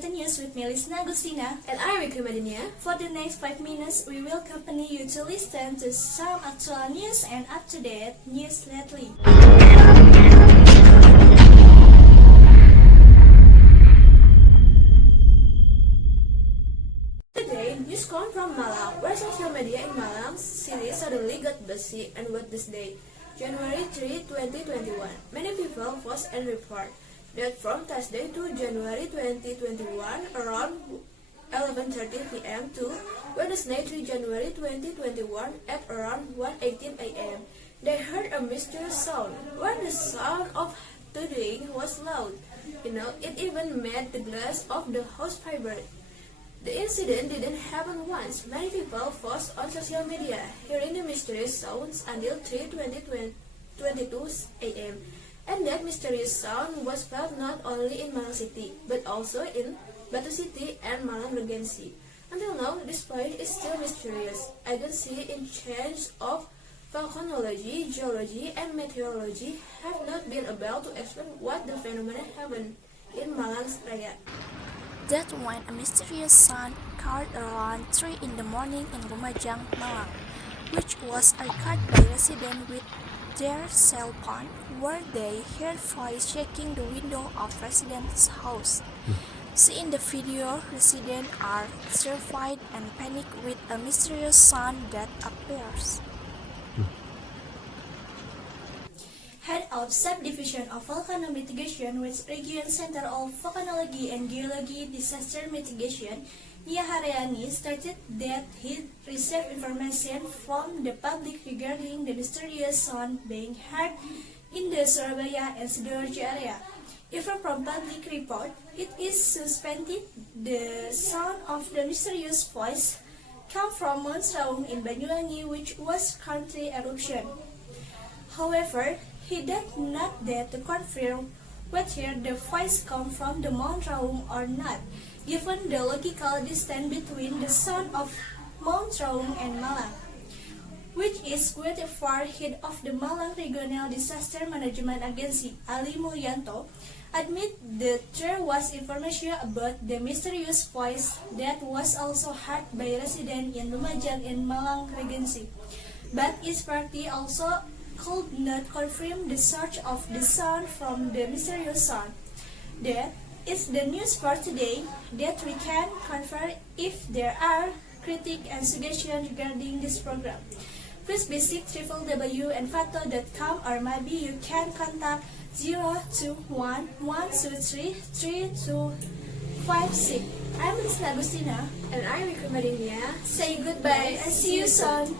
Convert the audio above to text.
XII News with me, Agustina. And I'm Madania. For the next 5 minutes, we will accompany you to listen to some actual news and up-to-date news lately. Today, news come from Malang, where social media in Malang city suddenly got busy and what this day, January 3, 2021. Many people post and report that from Thursday to January 2021 around 11:30 p.m. to Wednesday 3 January 2021 at around 1:18 a.m. they heard a mysterious sound. When the sound of thudding was loud, it even made the glass of the house vibrate. The incident didn't happen once. Many people post on social media hearing the mysterious sounds until 3:22 a.m. And that mysterious sound was felt not only in Malang City, but also in Batu City and Malang Regency. Until now, this point is still mysterious. Agencies in charge of volcanology, geology, and meteorology have not been able to explain what the phenomenon happened in Malang Raya. That when a mysterious sound occurred around 3 in the morning in Lumajang, Malang, which was recorded by residents with their cell phone, where they heard voice shaking the window of residents' house. See in the video, residents are terrified and panicked with a mysterious sound that appears. Head of Subdivision of Volcano Mitigation with Region Center of Volcanology and Geology Disaster Mitigation, Nia Haryani stated that he received information from the public regarding the mysterious sound being heard in the Surabaya and Sidoarjo area. Even from public report, it is suspected the sound of the mysterious voice come from Mount Raung in Banyuwangi, which was currently eruption. However, he did not dare to confirm whether the voice come from the Mount Raung or not, given the logical distance between the sound of Mount Raung and Malang, which is quite far. Head of the Malang Regional Disaster Management Agency, Ali Mulyanto, admit that there was information about the mysterious voice that was also heard by residents in Lumajang and Malang Regency, but its party also could not confirm the source of the sound from the mysterious sound. That is the news for today, that we can confirm if there are critiques and suggestions regarding this program. Please visit www.envato.com or maybe you can contact 021-123-3256. I'm Agustina. And I'm Madania. Say goodbye and see you soon.